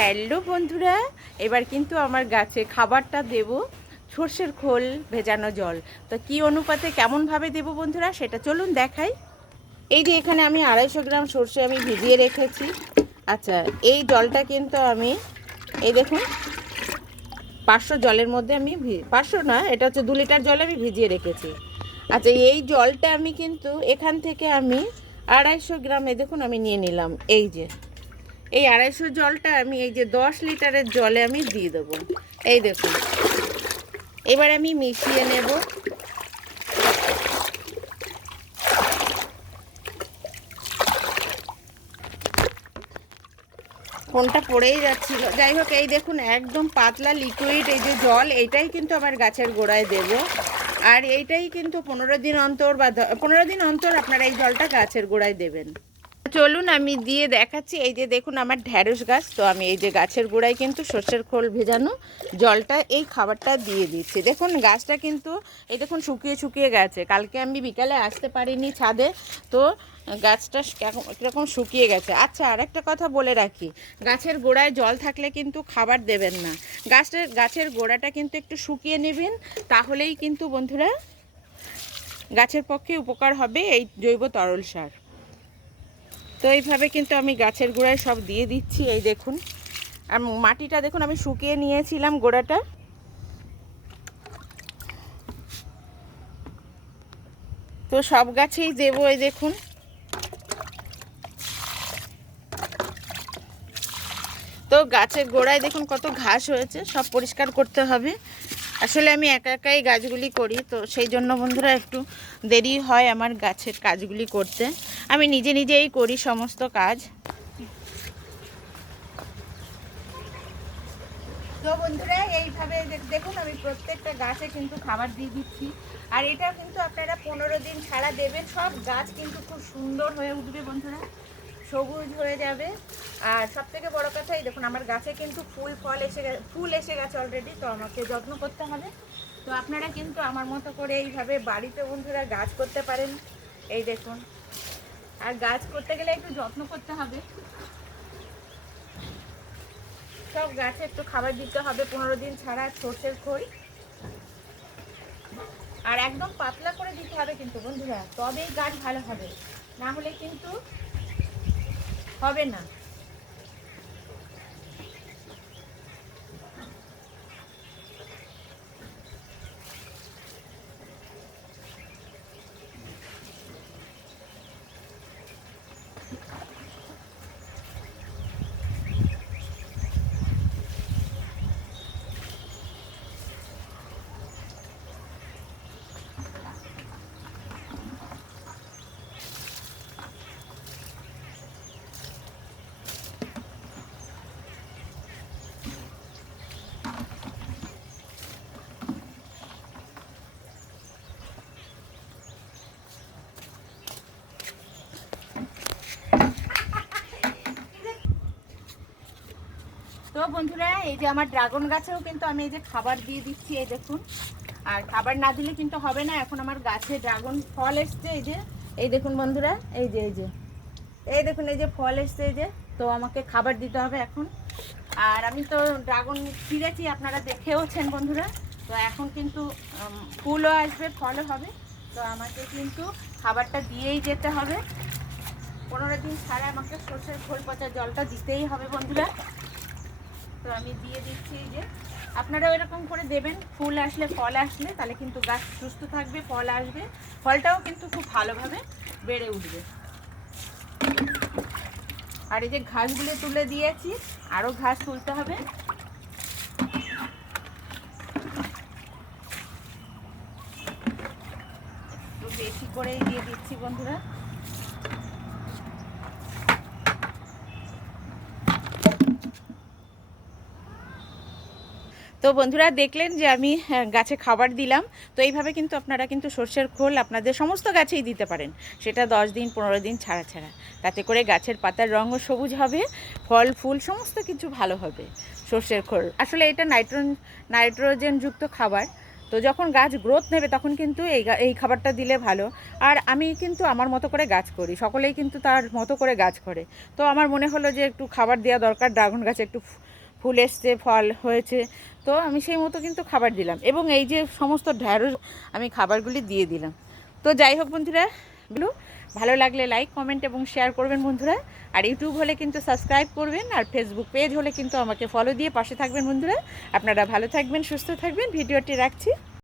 Hello বন্ধুরা, এবার কিন্তু আমার গাছে খাবারটা দেব সর্ষের খোল ভেজানো জল। তো কি অনুপাতে কেমনভাবে দেব বন্ধুরা সেটা চলুন দেখাই। এই যে এখানে আমি 250 গ্রাম সর্ষে আমি ভিজিয়ে রেখেছি। আচ্ছা, এই জলটা কিন্তু আমি এই দেখুন 500 জলের মধ্যে আমি 500 না, এটা হচ্ছে 2 লিটার জল আমি ভিজিয়ে রেখেছি। আচ্ছা, এই জলটা আমি কিন্তু এখান থেকে আমি 250 গ্রাম দেখুন আমি নিয়ে নিলাম। এই যে এই 250 জলটা আমি এই যে 10 লিটারের জলে আমি দিয়ে দেবো। এই দেখুন, এবার আমি মিশিয়ে নেব। ফোনটা পড়েই যাচ্ছিল, যাই হোক এই দেখুন একদম পাতলা লিকুইড এই যে জল, এইটাই কিন্তু আমার গাছের গোড়ায় দেব। আর এইটাই কিন্তু 15 দিন অন্তর বা 15 দিন অন্তর আপনারা এই জলটা গাছের গোড়ায় দেবেন। চলুন আমি দিয়ে দেখাচ্ছি। এই যে দেখুন আমার ঢ্যাঁড়স গাছ, তো আমি এই যে গাছের গোড়ায় কিন্তু সর্ষের খোল ভেজানো জলটা এই খাবারটা দিয়ে দিচ্ছি। দেখুন গাছটা কিন্তু এই দেখুন শুকিয়ে শুকিয়ে গেছে, কালকে আমি বিকালে আসতে পারিনি ছাদে, তো গাছটা কীরকম শুকিয়ে গেছে। আচ্ছা, আরেকটা কথা বলে রাখি, গাছের গোড়ায় জল থাকলে কিন্তু খাবার দেবেন না। গাছের গোড়াটা কিন্তু একটু শুকিয়ে নেবেন, তাহলেই কিন্তু বন্ধুরা গাছের পক্ষে উপকার হবে এই জৈব তরল সার। তো এইভাবে কিন্তু আমি গাছের গোড়ায় সব দিয়ে দিচ্ছি। এই দেখুন, আর মাটিটা দেখুন আমি শুকিয়ে নিয়েছিলাম গোড়াটা। তো সব গাছেই দেবো। এই দেখুন, তো গাছের গোড়ায় দেখুন কত ঘাস হয়েছে, সব পরিষ্কার করতে হবে। আসলে আমি একা একাই গাছগুলি করি, তো সেই জন্য বন্ধুরা একটু দেরি হয় আমার গাছের কাজগুলি করতে। আমি নিজে নিজেই করি সমস্ত কাজ। তো বন্ধুরা এইভাবে দেখুন আমি প্রত্যেকটা গাছে কিন্তু খাবার দিয়ে দিচ্ছি। আর এটা কিন্তু আপনারা 15 দিন ছাড়া দেবেন, সব গাছ কিন্তু খুব সুন্দর হয়ে উঠবে বন্ধুরা, সবুজ হয়ে যাবে। আর সব থেকে বড়ো কথা, এই দেখুন আমার গাছে কিন্তু ফুল এসে গেছে অলরেডি, তো আমাকে যত্ন করতে হবে। তো আপনারা কিন্তু আমার মতো করে এইভাবে বাড়িতে বন্ধুরা গাছ করতে পারেন। এই দেখুন, আর গাছ করতে গেলে একটু যত্ন করতে হবে। সব গাছে একটু খাবার দিতে হবে 15 দিন ছাড়া সর্ষের খোল, আর একদম পাতলা করে দিতে হবে কিন্তু বন্ধুরা, তবেই গাছ ভালো হবে, না হলে কিন্তু হবে না। তো বন্ধুরা এই যে আমার ড্রাগন গাছেও কিন্তু আমি এই যে খাবার দিয়ে দিচ্ছি। এই দেখুন, আর খাবার না দিলে কিন্তু হবে না। এখন আমার গাছে ড্রাগন ফল এসছে, এই দেখুন বন্ধুরা, এই দেখুন এই যে ফল এসছে, এই যে, তো আমাকে খাবার দিতে হবে এখন। আর আমি তো ড্রাগন ছিঁড়েছি, আপনারা দেখেওছেন বন্ধুরা। তো এখন কিন্তু ফুলও আসবে, ফলও হবে, তো আমাকে কিন্তু খাবারটা দিয়েই যেতে হবে। 15 দিন ছাড়া আমাকে সর্ষের খোল পচা জলটা দিতেই হবে বন্ধুরা। তো আমি দিয়ে দিচ্ছি। এই যে আপনারা এরকম করে দেবেন, ফুল আসলে ফল আসলে তাহলে কিন্তু গাছ সুস্থ থাকবে, ফল আসবে, ফলটাও কিন্তু খুব ভালোভাবে বেড়ে উঠবে। আর এই যে ঘাসগুলো তুলে দিয়েছি, আরও ঘাস তুলতে হবে। একটু বেশি করেই দিয়ে দিচ্ছি বন্ধুরা। তো বন্ধুরা দেখলেন যে আমি গাছে খাবার দিলাম। তো এইভাবে কিন্তু আপনারা কিন্তু সর্ষের খোল আপনাদের সমস্ত গাছেই দিতে পারেন, সেটা 10 দিন 15 দিন ছাড়া ছাড়া। তাতে করে গাছের পাতার রঙও সবুজ হবে, ফল ফুল সমস্ত কিছু ভালো হবে। সর্ষের খোল আসলে এটা নাইট্রোজেনযুক্ত খাবার। তো যখন গাছ গ্রোথ নেবে তখন কিন্তু এই খাবারটা দিলে ভালো। আর আমি কিন্তু আমার মতো করে গাছ করি, সকলেই কিন্তু তার মতো করে গাছ করে। তো আমার মনে হলো যে একটু খাবার দেওয়া দরকার, ড্রাগন গাছে একটু ফুল এসছে, ফল হয়েছে, তো আমি সেই মতো কিন্তু খাবার দিলাম এবং এই যে সমস্ত ঢ্যাঁড়স আমি খাবারগুলি দিয়ে দিলাম। তো যাই হোক বন্ধুরা, ভালো লাগলে লাইক, কমেন্ট এবং শেয়ার করবেন বন্ধুরা। আর ইউটিউব হলে কিন্তু সাবস্ক্রাইব করবেন, আর ফেসবুক পেজ হলে কিন্তু আমাকে ফলো দিয়ে পাশে থাকবেন বন্ধুরা। আপনারা ভালো থাকবেন, সুস্থ থাকবেন, ভিডিওটি রাখছি।